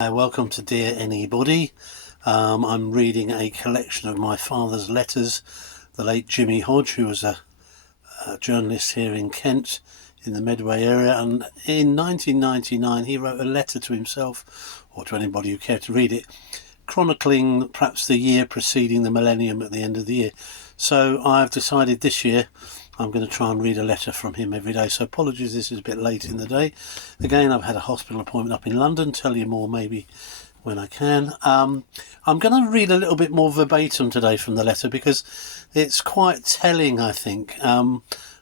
Welcome to Dear Anybody. I'm reading a collection of my father's letters, the late Jimmy Hodge, who was a journalist here in Kent in the Medway area, and in 1999 he wrote a letter to himself, or to anybody who cared to read it, chronicling perhaps the year preceding the millennium at the end of the year. So I've decided this year I'm going to try and read a letter from him every day. So apologies, this is a bit late in the day. Again, I've had a hospital appointment up in London. Tell you more maybe when I can. I'm going to read a little bit more verbatim today from the letter because it's quite telling, I think,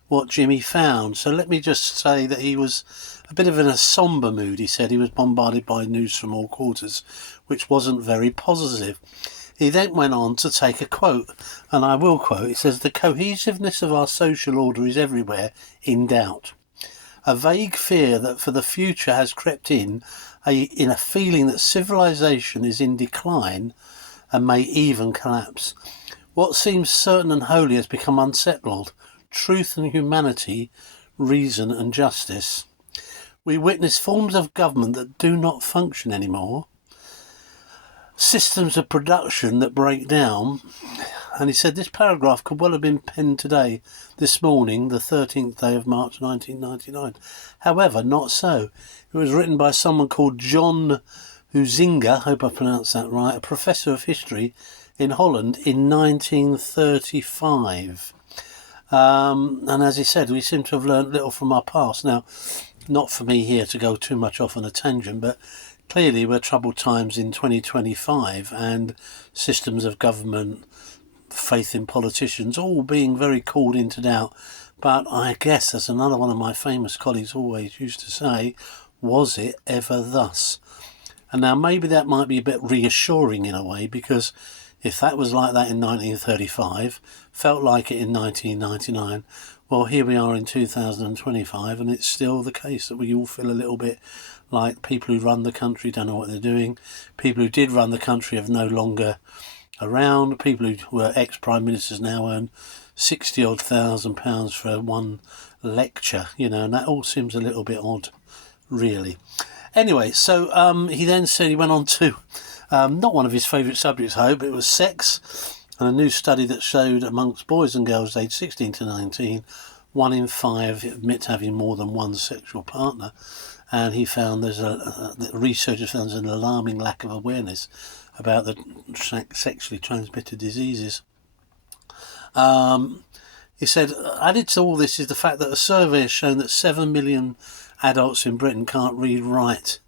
what Jimmy found. So let me just say that he was a bit of in a sombre mood. He said he was bombarded by news from all quarters, which wasn't very positive. He then went on to take a quote, and I will quote. It says, "The cohesiveness of our social order is everywhere in doubt. A vague fear that for the future has crept in a feeling that civilization is in decline and may even collapse. What seems certain and holy has become unsettled. Truth and humanity, reason and justice. We witness forms of government that do not function anymore. Systems of production that break down." And he said this paragraph could well have been penned today, this morning, the 13th day of March 1999. However, not so. It was written by someone called John Huizinga, hope I pronounced that right, a professor of history in Holland in 1935. And as he said, we seem to have learned little from our past. Now, not for me here to go too much off on a tangent, but clearly we're troubled times in 2025, and systems of government, faith in politicians, all being very called into doubt. But I guess, as another one of my famous colleagues always used to say, was it ever thus? And now maybe that might be a bit reassuring in a way, because if that was like that in 1935, felt like it in 1999, well, here we are in 2025, and it's still the case that we all feel a little bit like people who run the country don't know what they're doing. People who did run the country are no longer around. People who were ex-prime ministers now earn 60-odd thousand pounds for one lecture, and that all seems a little bit odd, really. Anyway, so he then said he went on to, not one of his favourite subjects, I hope, it was sex, and a new study that showed amongst boys and girls aged 16 to 19, 1 in 5 admit to having more than one sexual partner. And he found the researchers found there's an alarming lack of awareness about the sexually transmitted diseases. He said, added to all this is the fact that a survey has shown that 7 million adults in Britain can't read, write,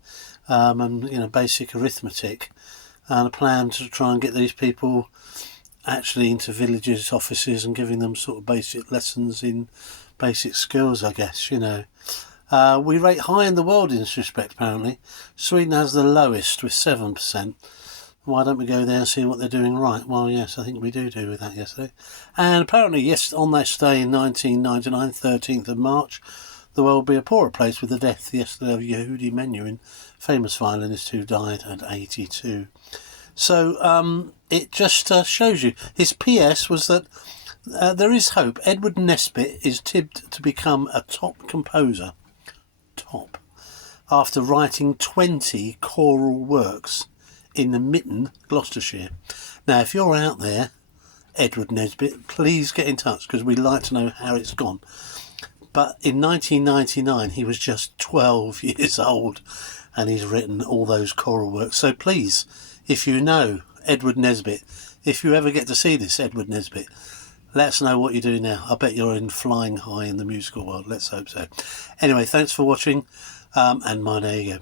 and basic arithmetic, and a plan to try and get these people actually into villages, offices, and giving them sort of basic lessons in basic skills, I guess, We rate high in the world in this respect, apparently. Sweden has the lowest with 7%. Why don't we go there and see what they're doing right? Well, yes, I think we do with that yesterday. And apparently, yes, on this day in 1999, 13th of March, the world will be a poorer place with the death yesterday of Yehudi Menuhin, famous violinist who died at 82. So it just shows you. His PS was that there is hope. Edward Nesbit is tipped to become a top composer. After writing 20 choral works in the Mitten, Gloucestershire. Now, if you're out there, Edward Nesbit, please get in touch because we'd like to know how it's gone. But in 1999, he was just 12 years old and he's written all those choral works. So please, if you know Edward Nesbit, if you ever get to see this Edward Nesbit, let us know what you do now. I bet you're in flying high in the musical world. Let's hope so. Anyway, thanks for watching, and mine, there you go.